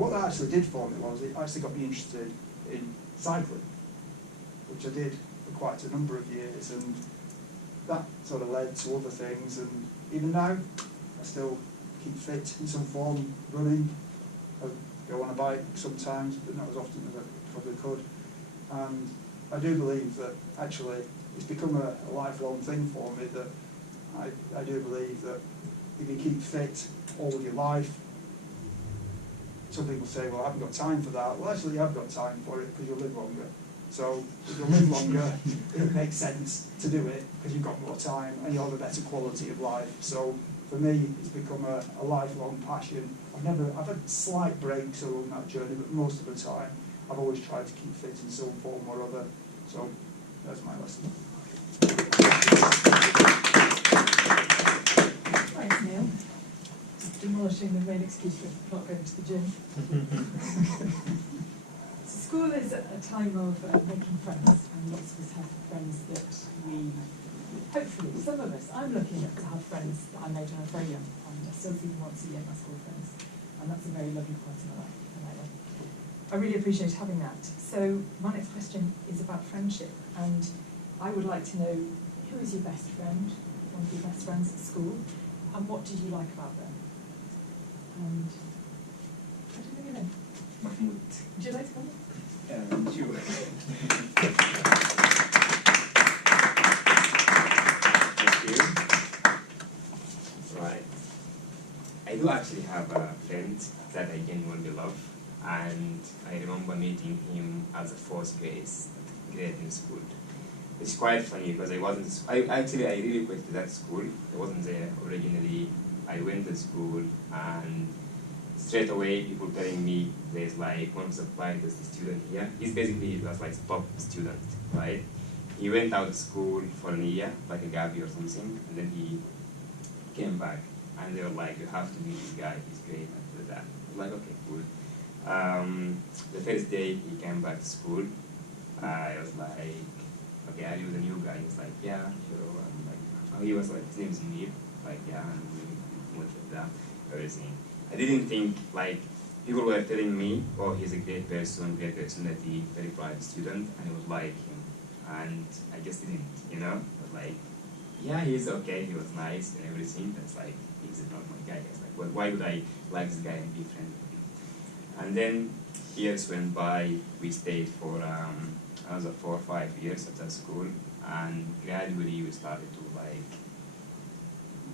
And what that actually did for me was it actually got me interested in cycling, which I did for quite a number of years, and that sort of led to other things. And even now, I still keep fit in some form, running. I go on a bike sometimes, but not as often as I probably could. And I do believe that actually it's become a lifelong thing for me, that I do believe that if you keep fit all of your life, some people say, well, I haven't got time for that. Well, actually, you have got time for it because you'll live longer. So if you live longer, it makes sense to do it because you've got more time and you'll have a better quality of life. So for me, it's become a lifelong passion. I've had slight breaks along that journey, but most of the time, I've always tried to keep fit in some form or other. So that's my lesson. Thanks, Neil. Demolishing the main excuse for not going to the gym. School is a time of making friends, and lots of us have friends that we, hopefully, some of us, I'm looking to have friends that I made when I was very young, and I still see them once a year, my school friends, and that's a very lovely part of my life. I really appreciate having that. So my next question is about friendship, and I would like to know, who is your best friend, one of your best friends at school, and what did you like about them? And I don't know your name. Mahmoud. Would you like to come? Sure. Thank you. Right. I do actually have a friend that I genuinely love, and I remember meeting him as a fourth grade in school. It's quite funny because I really quit that school. I wasn't there originally. I went to school, and straight away people telling me there's like one of the brightest student here. He's basically was like top student, right? He went out of school for a year, like a gap year or something, and then he came back, and they were like, you have to meet this guy, he's great, and that. I was like, okay, cool. The first day he came back to school, I was like, okay, are you the new guy? He was like, yeah, sure. I'm like, oh, he was like, his name is Neil. Like, yeah, I'm with that, everything. I didn't think, like, people were telling me, oh, he's a great personality, very bright student, and I was like him. And I just didn't, I was like, yeah, he's okay, he was nice and everything. That's like, he's not my guy. It's like, well, why would I like this guy and be friends with him? And then years went by, we stayed for another 4 or 5 years at that school, and gradually we started to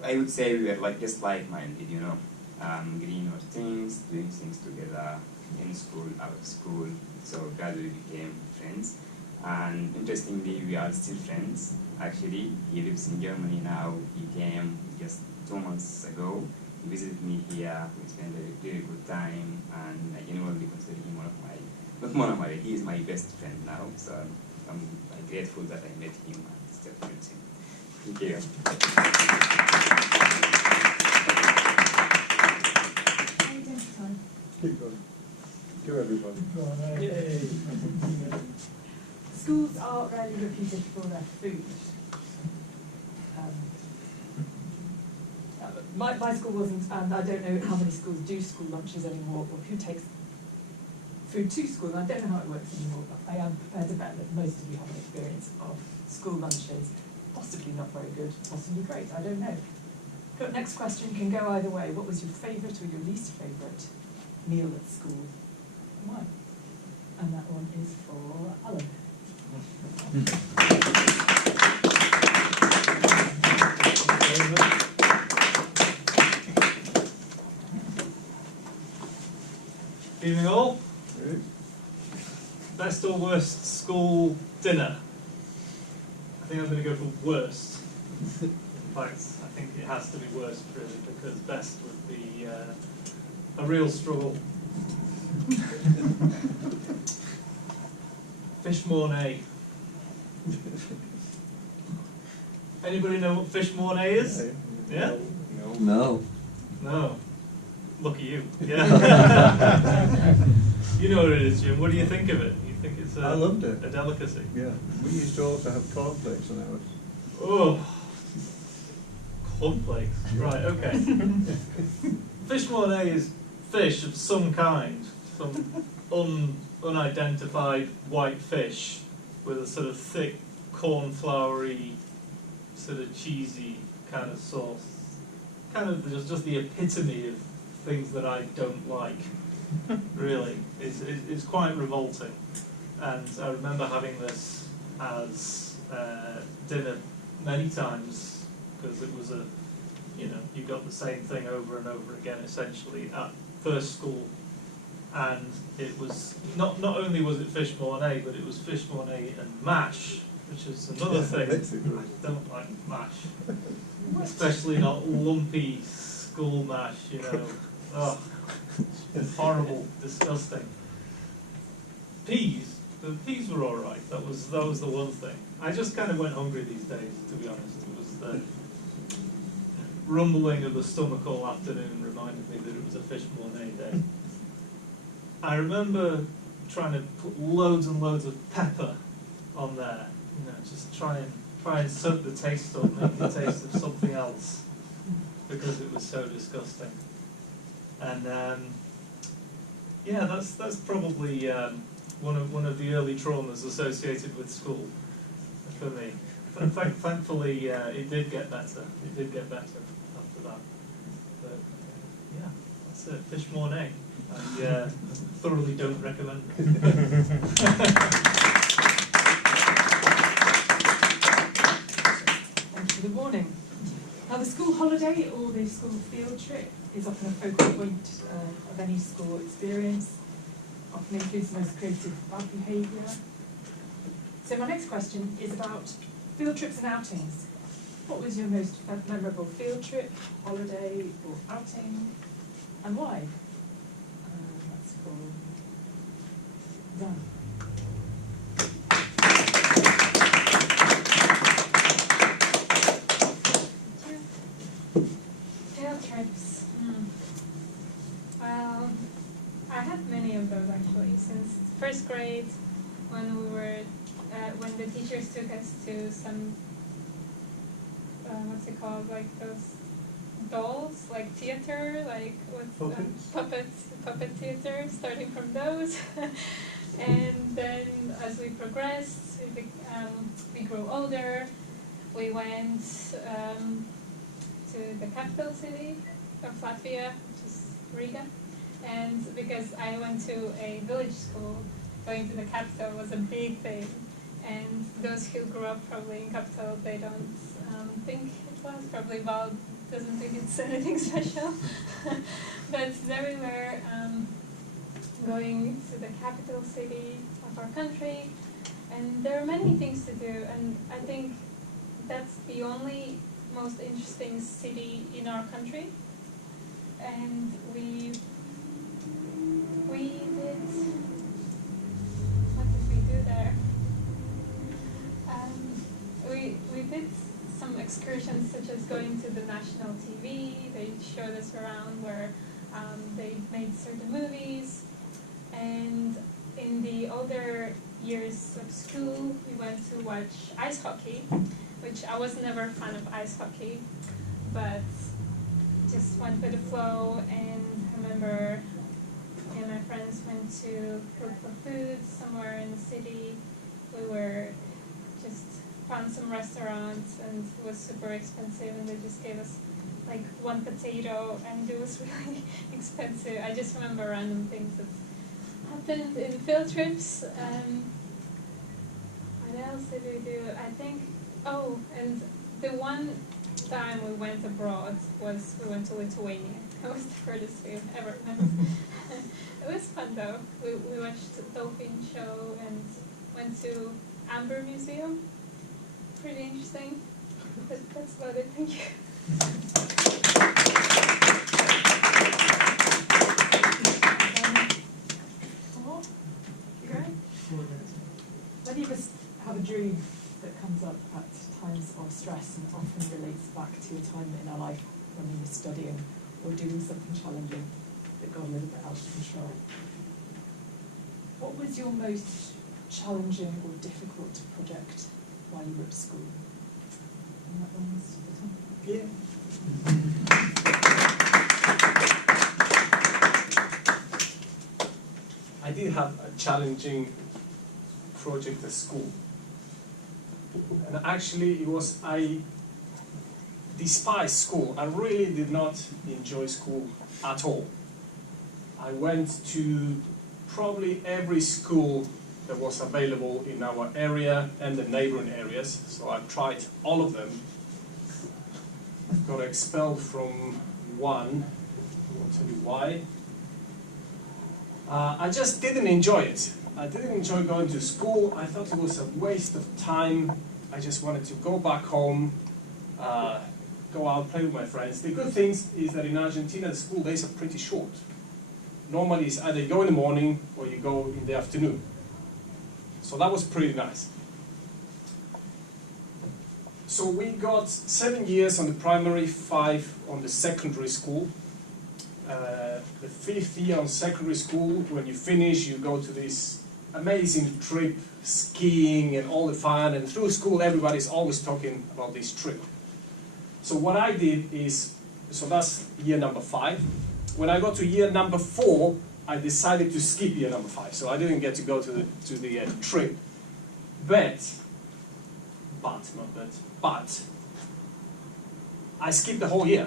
I would say we were like just like-minded, agreeing on things, doing things together in school, out of school. So gradually became friends. And interestingly, we are still friends. Actually, he lives in Germany now. He came just 2 months ago. He visited me here. We spent a really good time, and I genuinely consider him he is my best friend now. So I'm grateful that I met him and still friends him. Thank you. Keep going. Go everybody. Yay. Schools are rarely reputed for their food. My school wasn't, and I don't know how many schools do school lunches anymore, or who takes food to school. I don't know how it works anymore, but I am prepared to bet that most of you have an experience of school lunches, possibly not very good, possibly great, I don't know. But next question can go either way. What was your favourite or your least favourite meal at school? Why? And that one is for Alan. Evening all. Best or worst school dinner? I think I'm going to go for worst. In fact, I think it has to be worst really, because best would be a real struggle. Fish Mornay. Anybody know what fish Mornay is? Yeah? No. No. Look at you. Yeah. You know what it is, Jim. What do you think of it? You think it's I loved it. A delicacy? Yeah. We used to also have cornflakes on ours. Oh. Cornflakes. Right, okay. Fish Mornay is fish of some kind, some unidentified white fish with a sort of thick, cornfloury, sort of cheesy kind of sauce. Kind of just the epitome of things that I don't like, really. It's quite revolting. And I remember having this as dinner many times, because it was you got the same thing over and over again, essentially, at first school. And it was, not only was it fish mornay, but it was fish mornay and mash, which is another thing. I don't like mash. Especially not lumpy school mash, Oh, horrible, disgusting. Peas. The peas were alright. That was the one thing. I just kind of went hungry these days, to be honest. It was the rumbling of the stomach all afternoon reminded me that it was a fish mornay day. I remember trying to put loads and loads of pepper on there. Just try and soak the taste up, make it taste of something else, because it was so disgusting. And yeah, that's probably one of the early traumas associated with school for me. But thankfully, it did get better. It did get better after that. But yeah, that's it. Fish mornay. I thoroughly don't recommend it. Good morning. Now, the school holiday or the school field trip is often a focal point of any school experience, often includes the most creative bad behaviour. So my next question is about field trips and outings. What was your most memorable field trip, holiday or outing, and why? That's for Zane. Field trips. Well, I had many of those actually since first grade, when we were when the teachers took us to some what's it called, like those dolls, like theater, like puppet theater, starting from those. And then as we progressed, we grew older. We went to the capital city of Latvia, which is Riga. And because I went to a village school, going to the capital was a big thing. And those who grew up probably in capital, they don't think it was. Probably Val doesn't think it's anything special. But there we were, going to the capital city of our country. And there are many things to do. And I think that's the only most interesting city in our country. And we did, what did we do there? We did some excursions, such as going to the national TV. They showed us around where they made certain movies. And in the older years of school, we went to watch ice hockey, which I was never a fan of ice hockey, but just went with the flow. And I remember me and my friends went to look for food somewhere in the city. We were just found some restaurants, and it was super expensive, and they just gave us like one potato, and it was really expensive. I just remember random things that happened in field trips. What else did we do? I think, and the one time we went abroad was we went to Lithuania. That was the furthest we've ever been. It was fun though. We watched the dolphin show and went to Amber Museum. Pretty interesting. But that's about it. Thank you. Many of us have a dream that comes up at times of stress and often relates back to a time in our life when we were studying or doing something challenging that got a little bit out of control. What was your most challenging or difficult project while you were at school? And that one's the top. Yeah. I did have a challenging project at school. And actually I despised school. I really did not enjoy school at all. I went to probably every school that was available in our area and the neighboring areas. So I tried all of them. Got expelled from one. I won't tell you why. I just didn't enjoy it. I didn't enjoy going to school. I thought it was a waste of time. I just wanted to go back home, go out, play with my friends. The good thing is that in Argentina, the school days are pretty short. Normally, it's either you go in the morning or you go in the afternoon. So that was pretty nice. So we got 7 years on the primary, 5 on the secondary school. The 5th year on secondary school, when you finish, you go to this amazing trip, skiing and all the fun, and through school everybody's always talking about this trip. So what I did is, so that's year number 5. When I got to year number 4, I decided to skip year number 5, so I didn't get to go to the trip. But I skipped the whole year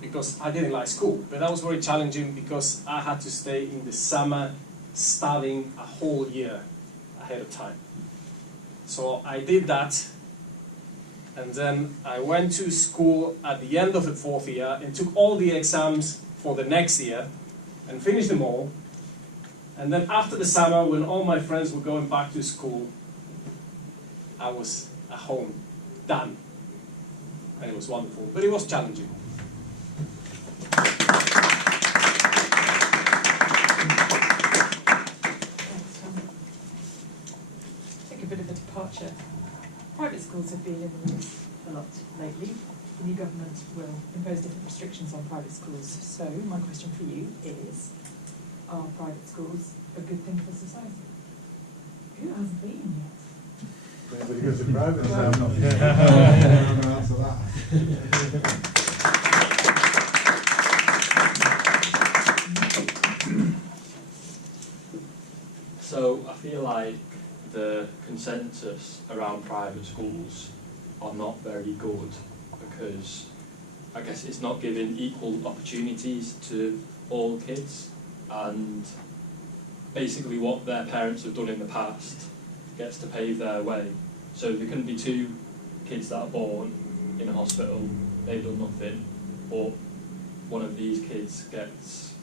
because I didn't like school. But that was very challenging because I had to stay in the summer studying a whole year ahead of time. So I did that, and then I went to school at the end of the 4th year and took all the exams for the next year and finished them all. And then after the summer, when all my friends were going back to school, I was at home, done. And it was wonderful, but it was challenging. Take a bit of a departure. Private schools have been in the news a lot lately. The new government will impose different restrictions on private schools. So my question for you is, are private schools a good thing for society? Who hasn't been yet? Anybody goes to private? Well, I'm not going to answer that. So I feel like the consensus around private schools are not very good because I guess it's not giving equal opportunities to all kids, and basically what their parents have done in the past gets to pave their way. So there can be 2 kids that are born in a hospital, they've done nothing, but one of these kids gets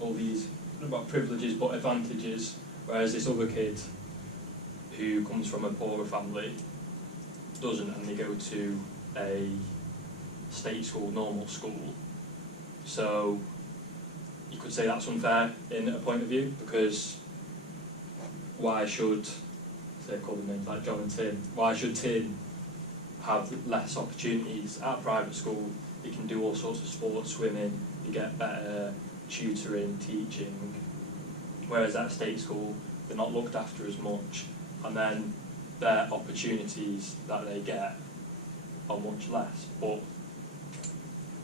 all these, not about privileges but advantages, whereas this other kid who comes from a poorer family doesn't, and they go to a state school, normal school. So you could say that's unfair in a point of view, because why should, say call them names like John and Tim, why should Tim have less opportunities at a private school? He can do all sorts of sports, swimming, you get better tutoring, teaching, whereas at a state school they're not looked after as much, and then their opportunities that they get are much less. But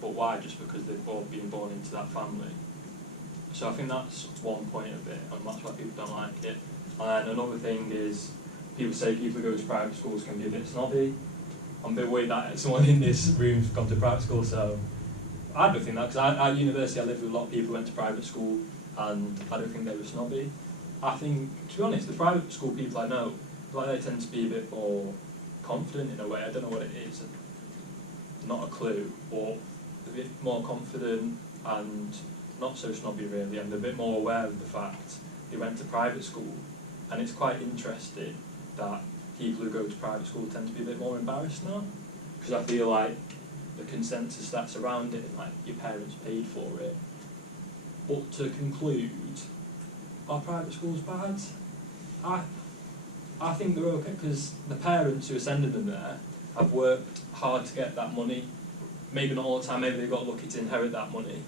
why? Just because they've all been born into that family. So I think that's one point of it, and that's why people don't like it. And then another thing is, people say people who go to private schools can be a bit snobby. I'm a bit worried that someone in this room's gone to private school, so I don't think that, because at university I lived with a lot of people who went to private school, and I don't think they were snobby. I think, to be honest, the private school people I know, like they tend to be a bit more confident in a way. I don't know what it is, not a clue, but a bit more confident and not so snobby really, and they're a bit more aware of the fact they went to private school. And it's quite interesting that people who go to private school tend to be a bit more embarrassed now, because I feel like the consensus that's around it, and like your parents paid for it. But to conclude, are private schools bad? I think they're okay, because the parents who are sending them there have worked hard to get that money. Maybe not all the time, maybe they got lucky to inherit that money,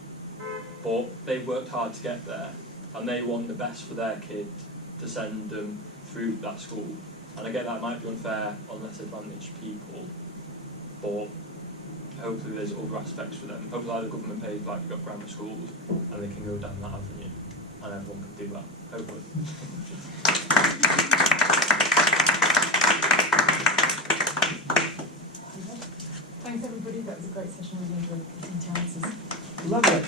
but they've worked hard to get there, and they want the best for their kid to send them through that school. And I get that might be unfair on less advantaged people, but hopefully there's other aspects for them. Hopefully the government pays like you've got grammar schools, and they can go down that avenue, and everyone can do that. hopefully. Thanks everybody, that was a great session, really enjoyed listening to answers. Lovely.